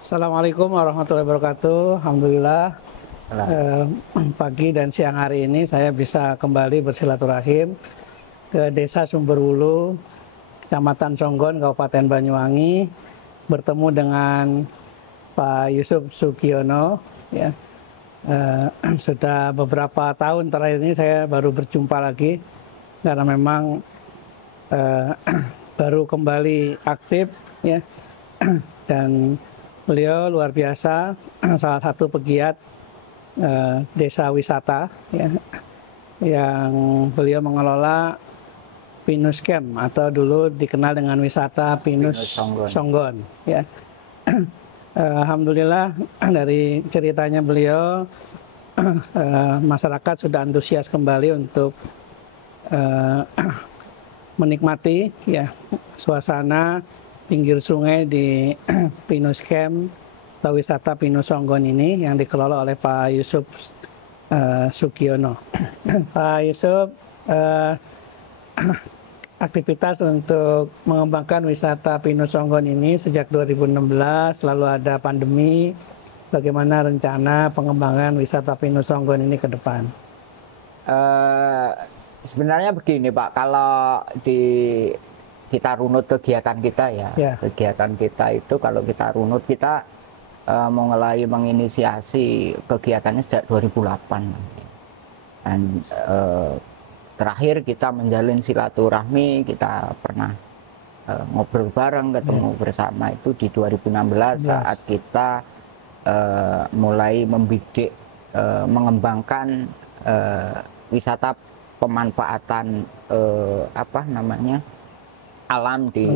Assalamualaikum warahmatullahi wabarakatuh. Alhamdulillah pagi dan siang hari ini saya bisa kembali bersilaturahim ke Desa Sumberwulu, Kecamatan Songgon, Kabupaten Banyuwangi, bertemu dengan Pak Yusuf Sugiono. Ya. Sudah beberapa tahun terakhir ini saya baru berjumpa lagi karena memang baru kembali aktif, ya. Dan beliau luar biasa, salah satu pegiat desa wisata, ya, yang beliau mengelola Pinus Camp atau dulu dikenal dengan wisata Pinus Songgon. Ya. Alhamdulillah dari ceritanya beliau, masyarakat sudah antusias kembali untuk menikmati, ya, suasana pinggir sungai di Pinus Camp atau wisata Pinus Songgon ini yang dikelola oleh Pak Yusuf Sugiono. Pak Yusuf, aktivitas untuk mengembangkan wisata Pinus Songgon ini sejak 2016, lalu ada pandemi. Bagaimana rencana pengembangan wisata Pinus Songgon ini ke depan? Sebenarnya begini Pak, kalau kita runut kegiatan kita ya. Kegiatan kita itu kalau kita runut, kita mulai menginisiasi kegiatannya sejak 2008. Dan terakhir kita menjalin silaturahmi, kita pernah ngobrol bareng, ketemu bersama itu di 2016 saat kita mulai membidik, mengembangkan wisata pemanfaatan alam di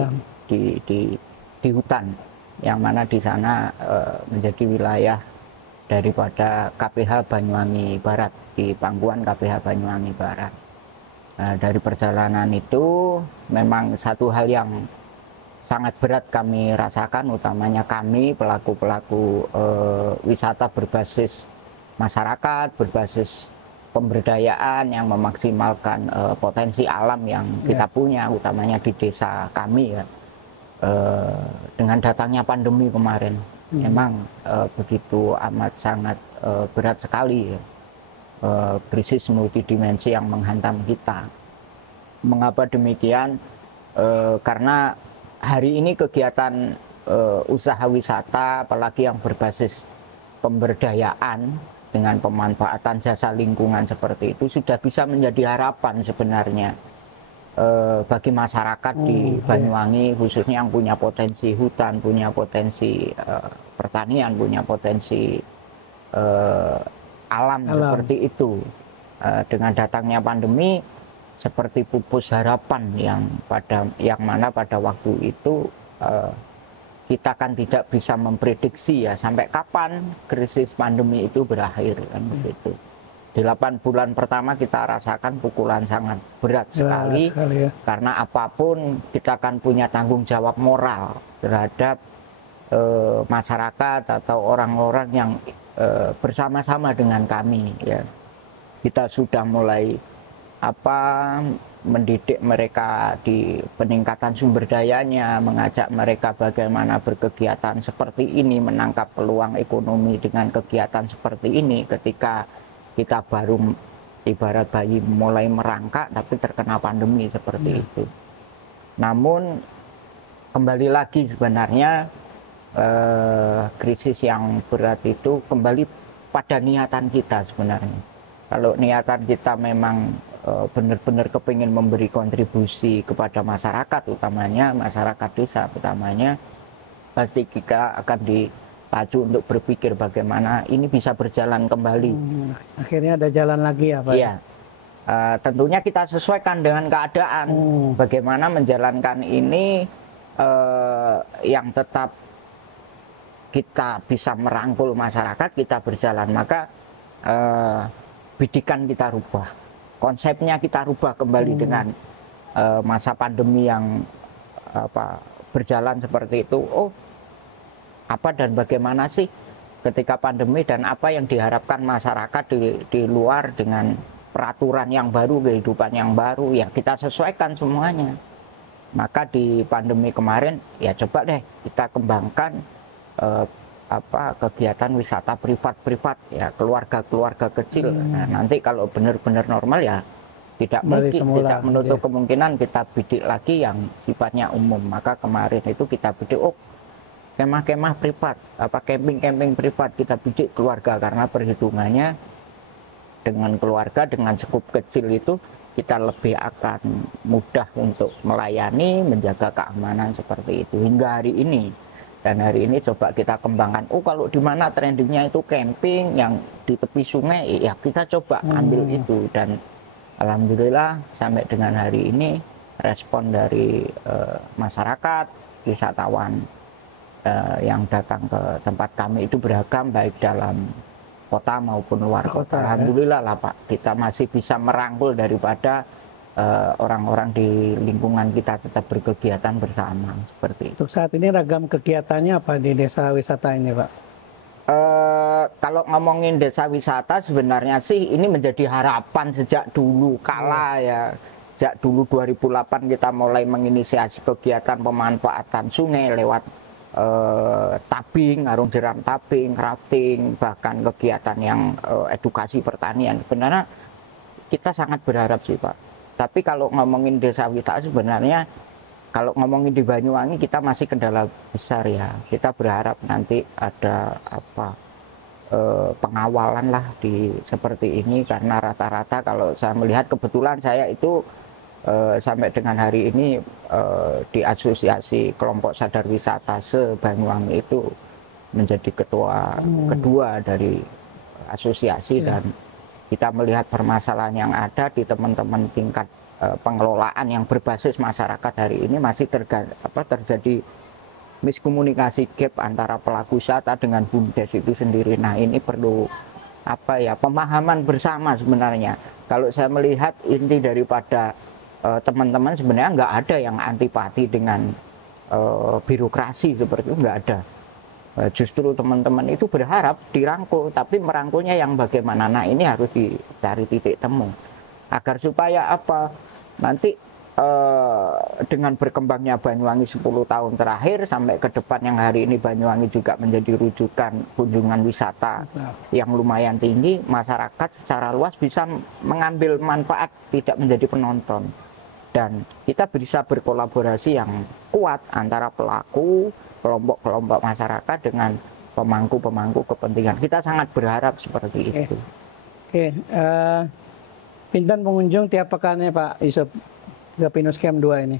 hutan, yang mana di sana menjadi wilayah daripada KPH Banyuwangi Barat, di pangkuan KPH Banyuwangi Barat. Dari perjalanan itu memang satu hal yang sangat berat kami rasakan, utamanya kami pelaku-pelaku wisata berbasis masyarakat, berbasis pemberdayaan yang memaksimalkan potensi alam yang kita punya, utamanya di desa kami ya. Dengan datangnya pandemi kemarin, memang begitu amat sangat berat sekali ya. Krisis multidimensi yang menghantam kita. Mengapa demikian? Karena hari ini kegiatan usaha wisata, apalagi yang berbasis pemberdayaan dengan pemanfaatan jasa lingkungan seperti itu, sudah bisa menjadi harapan sebenarnya bagi masyarakat di Banyuwangi, khususnya yang punya potensi hutan, punya potensi pertanian, punya potensi alam seperti itu. Dengan datangnya pandemi, seperti pupus harapan yang mana pada waktu itu kita kan tidak bisa memprediksi ya sampai kapan krisis pandemi itu berakhir, kan begitu. 8 bulan pertama kita rasakan pukulan sangat berat sekali ya. Karena apapun kita kan punya tanggung jawab moral terhadap masyarakat atau orang-orang yang bersama-sama dengan kami ya. Kita sudah mulai mendidik mereka di peningkatan sumber dayanya, mengajak mereka bagaimana berkegiatan seperti ini, menangkap peluang ekonomi dengan kegiatan seperti ini. Ketika kita baru ibarat bayi mulai merangkak, tapi terkena pandemi seperti itu. Namun kembali lagi sebenarnya krisis yang berat itu kembali pada niatan kita sebenarnya. Kalau niatan kita memang benar-benar kepingin memberi kontribusi kepada masyarakat, utamanya masyarakat desa utamanya, pasti kita akan dipacu untuk berpikir bagaimana ini bisa berjalan kembali. Akhirnya ada jalan lagi ya Pak? Iya, tentunya kita sesuaikan dengan keadaan, bagaimana menjalankan ini yang tetap kita bisa merangkul masyarakat, kita berjalan, maka bidikan kita rubah. Konsepnya kita rubah kembali dengan masa pandemi yang berjalan seperti itu. Oh, apa dan bagaimana sih ketika pandemi, dan apa yang diharapkan masyarakat di luar dengan peraturan yang baru, kehidupan yang baru, ya kita sesuaikan semuanya. Maka di pandemi kemarin ya coba deh kita kembangkan kegiatan wisata privat ya, keluarga-keluarga kecil. Nah, nanti kalau benar-benar normal ya tidak menutup kemungkinan kita bidik lagi yang sifatnya umum. Maka kemarin itu kita bidik kemah-kemah privat, camping-camping privat kita bidik keluarga, karena perhitungannya dengan keluarga dengan skup kecil itu kita lebih akan mudah untuk melayani, menjaga keamanan seperti itu hingga hari ini. Dan hari ini coba kita kembangkan, kalau di mana trendingnya itu camping yang di tepi sungai, ya kita coba ambil itu. Dan alhamdulillah sampai dengan hari ini respon dari masyarakat, wisatawan yang datang ke tempat kami itu beragam, baik dalam kota maupun luar kota. Alhamdulillah lah Pak, kita masih bisa merangkul daripada orang-orang di lingkungan kita tetap berkegiatan bersama seperti itu. Untuk saat ini ragam kegiatannya apa di desa wisata ini Pak? Kalau ngomongin desa wisata sebenarnya sih ini menjadi harapan sejak dulu kala ya. Sejak dulu 2008 kita mulai menginisiasi kegiatan pemanfaatan sungai lewat tabing, arung jeram tabing, rafting, bahkan kegiatan yang edukasi pertanian. Sebenarnya kita sangat berharap sih Pak. Tapi kalau ngomongin desa wisata sebenarnya, kalau ngomongin di Banyuwangi kita masih kendala besar ya. Kita berharap nanti ada pengawalan lah di seperti ini, karena rata-rata kalau saya melihat, kebetulan saya itu sampai dengan hari ini di asosiasi kelompok sadar wisata se-Banyuwangi itu menjadi ketua kedua dari asosiasi. Dan kita melihat permasalahan yang ada di teman-teman tingkat pengelolaan yang berbasis masyarakat hari ini masih terjadi miskomunikasi gap antara pelaku wisata dengan BUMDes itu sendiri. Nah, ini perlu pemahaman bersama sebenarnya. Kalau saya melihat inti daripada teman-teman sebenarnya nggak ada yang antipati dengan birokrasi seperti itu, nggak ada. Justru teman-teman itu berharap dirangkul, tapi merangkulnya yang bagaimana. Nah, ini harus dicari titik temu agar supaya nanti dengan berkembangnya Banyuwangi 10 tahun terakhir sampai ke depan yang hari ini Banyuwangi juga menjadi rujukan kunjungan wisata yang lumayan tinggi, masyarakat secara luas bisa mengambil manfaat, tidak menjadi penonton. Dan kita bisa berkolaborasi yang kuat antara pelaku, kelompok-kelompok masyarakat dengan pemangku-pemangku kepentingan. Kita sangat berharap seperti itu. Pinten pengunjung tiap pekannya Pak Yusuf ke Pinus Camp 2 ini?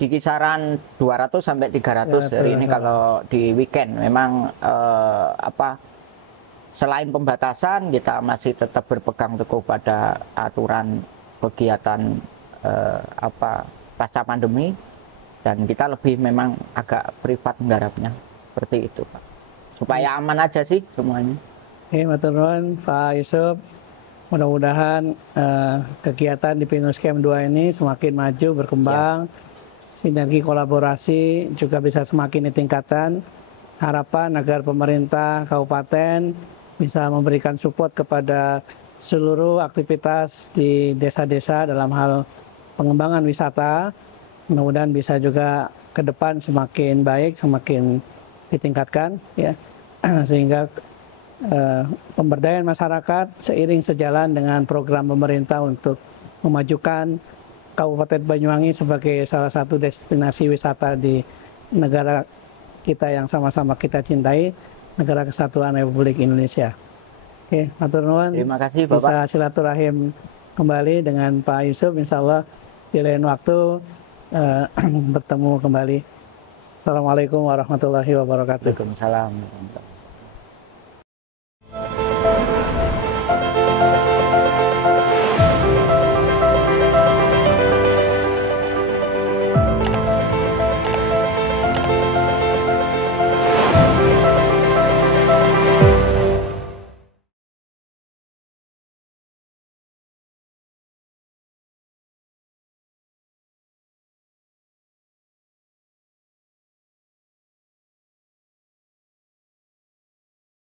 Di kisaran 200 sampai 300 hari ini kalau di weekend. Memang selain pembatasan, kita masih tetap berpegang teguh pada aturan kegiatan pasca pandemi, dan kita lebih memang agak privat menggarapnya seperti itu Pak, supaya aman aja sih semuanya. Matur nuwun Pak Yusuf, mudah-mudahan kegiatan di Pinus Camp 2 ini semakin maju, berkembang. Sinergi kolaborasi juga bisa semakin ditingkatkan. Harapan agar pemerintah kabupaten bisa memberikan support kepada seluruh aktivitas di desa-desa dalam hal pengembangan wisata. Mudah-mudahan bisa juga ke depan semakin baik, semakin ditingkatkan ya, sehingga pemberdayaan masyarakat seiring sejalan dengan program pemerintah untuk memajukan Kabupaten Banyuwangi sebagai salah satu destinasi wisata di negara kita yang sama-sama kita cintai, Negara Kesatuan Republik Indonesia. Matur nuwun. Terima kasih Bapak. Bisa silaturahim kembali dengan Pak Yusuf, insya Allah di lain waktu bertemu kembali. Assalamualaikum warahmatullahi wabarakatuh. Waalaikumsalam.